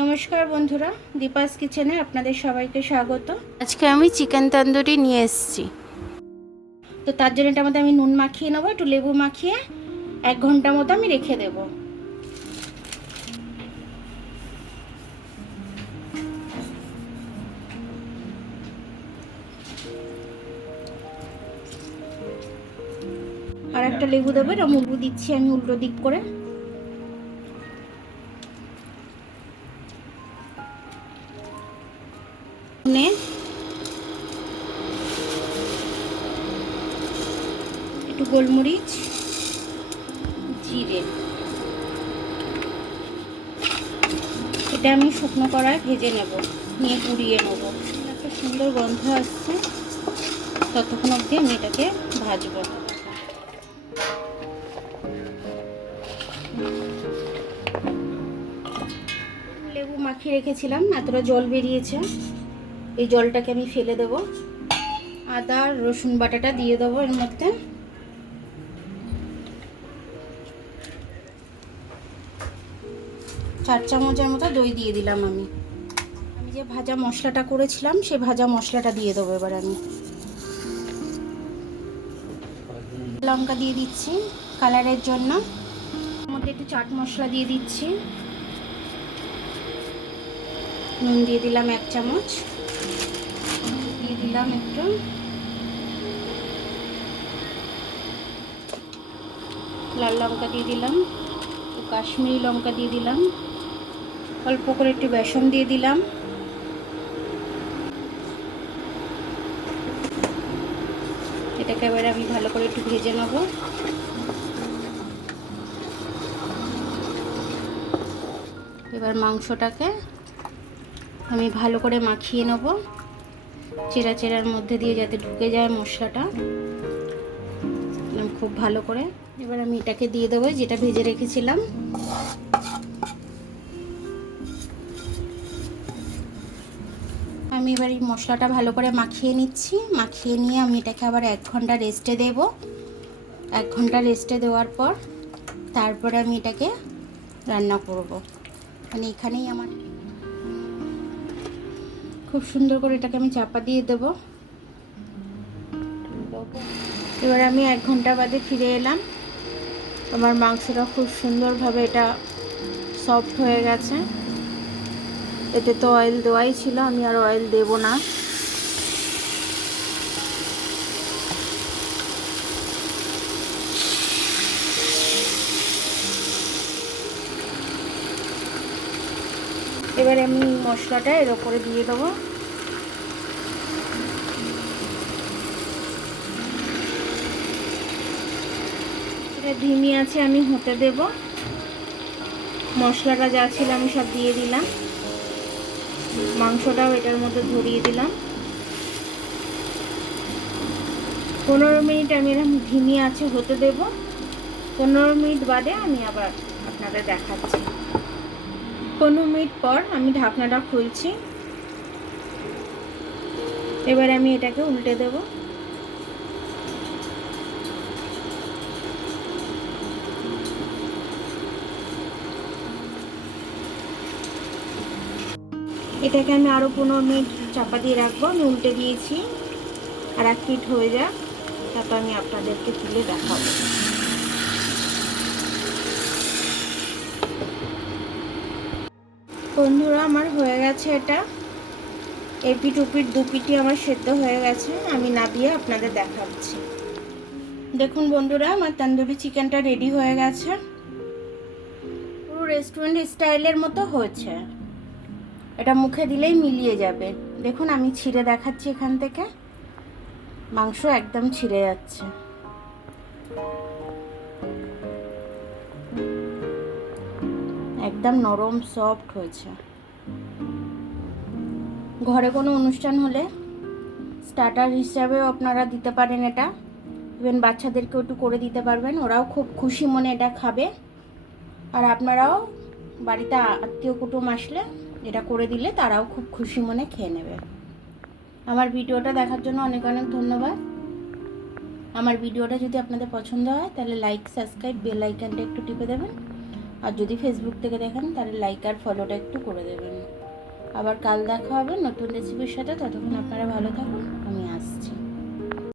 নমস্কার বন্ধুরা, দীপাস কিচেনে আপনাদের সবাইকে স্বাগত। আজকে আমি চিকেন তন্দুরি নিয়ে এসেছি। তো তার জন্য এটার মধ্যে আমি নুন মাখিয়ে নেবো, একটু লেবু মাখিয়ে 1 ঘন্টা মতো আমি রেখে দেব। আর একটা লেবু দেবো, এটা লেবু দিচ্ছি আমি উল্টো দিক করে। একটু গোলমরিচ, জিরে, এটা আমি শুকনো কড়ায় ভেজে নেব, নিয়ে পুড়িয়ে নেব। একটা সুন্দর গন্ধ আসছে, ততক্ষণ অবধি আমি এটাকে ভাজবো। লেবু মাখিয়ে রেখেছিলাম, এতটা জল বেরিয়েছে, এই জলটাকে আমি ফেলে দেব। আদা রসুন বাটাটা দিয়ে দেবো এর মধ্যে। 4 চামচের মতো দই দিয়ে দিলাম। আমি যে ভাজা মশলাটা করেছিলাম সেই ভাজা মশলাটা দিয়ে দেবো এবার আমি। লঙ্কা দিয়ে দিচ্ছি কালারের জন্য, এর মধ্যে একটু চাট মশলা দিয়ে দিচ্ছি, নুন দিয়ে দিলাম 1 চামচ, দিয়ে দিলাম একটু লাল লঙ্কা দিয়ে দিলাম, একটু কাশ্মীরি লঙ্কা দিয়ে দিলাম, অল্প করে একটু বেসন দিয়ে দিলাম। এটাকে এবার আমি ভালো করে একটু ভেজে নেব। এবার মাংসটাকে আমি ভালো করে মাখিয়ে নেব, চেরা চেরার মধ্যে দিয়ে যাতে ঢুকে যায় মশলাটা খুব ভালো করে। এবার আমি এটাকে দিয়ে দেবো যেটা ভেজে রেখেছিলাম। আমি এবার এই মশলাটা ভালো করে মাখিয়ে নিচ্ছি, মাখিয়ে নিয়ে আমি এটাকে আবার 1 ঘন্টা রেস্টে দেব। 1 ঘন্টা রেস্টে দেওয়ার পর তারপরে আমি এটাকে রান্না করব। মানে এখানেই আমার খুব সুন্দর করে এটাকে আমি চাপা দিয়ে দেব। এবার আমি 1 ঘন্টা বাদে ফিরে এলাম। আমার মাংসটা খুব সুন্দরভাবে এটা সফট হয়ে গেছে। এতে তো অয়েল দেওয়াই ছিল, আমি আর অয়েল দেব না। এবারে আমি মশলাটা এর উপরে দিয়ে দেবো। এটা ধিমি আছে আমি হতে দেব। মশলাটা যা ছিল আমি সব দিয়ে দিলাম, মাংসটাও এটার মধ্যে ধরিয়ে দিলাম। 15 মিনিট আমি এরকম ধিমি আছে হতে দেব। 15 মিনিট বাদে আমি আবার আপনাদের দেখাচ্ছি। 15 মিনিট পর আমি ঢাকনাটা খুলছি। এবার আমি এটাকে উল্টে দেব। এটাকে আমি আরও 15 মিনিট চাপা দিয়ে রাখবো। আমি উল্টে দিয়েছি, আর 1 মিনিট হয়ে যাক, তারপর আমি আপনাদেরকে তুলে দেখাবো। বন্ধুরা আমার হয়ে গেছে এটা, এপিট উপিট দুপিটি আমার সেদ্ধ হয়ে গেছে। আমি নামিয়ে আপনাদের দেখাচ্ছি। দেখুন বন্ধুরা, আমার তন্দুরি চিকেনটা রেডি হয়ে গেছে, পুরো রেস্টুরেন্ট স্টাইলের মতো হয়েছে। এটা মুখে দিলেই মিলিয়ে যাবে। দেখুন আমি ছিঁড়ে দেখাচ্ছি, এখান থেকে মাংস একদম ছিঁড়ে যাচ্ছে। একদম নরম সফট হয়েছে। ঘরে কোনো অনুষ্ঠান হলে স্টার্টার হিসাবেও আপনারা দিতে পারেন এটা। ইভেন বাচ্চাদেরকেও একটু করে দিতে পারবেন, ওরাও খুব খুশি মনে এটা খাবে। আর আপনারাও বাড়িতে আত্মীয় কুটুম আসলে এটা করে দিলে তারাও খুব খুশি মনে খেয়ে নেবে। আমার ভিডিওটা দেখার জন্য অনেক অনেক ধন্যবাদ। আমার ভিডিওটা যদি আপনাদের পছন্দ হয় তাহলে লাইক, সাবস্ক্রাইব, বেল আইকনটা একটু টিপে দেবেন। আর যদি ফেসবুক থেকে দেখেন তাহলে লাইক আর ফলোটা একটু করে দেবেন। আবার কাল দেখা হবে নতুন রেসিপির সাথে। ততক্ষণ আপনারা ভালো থাকুন,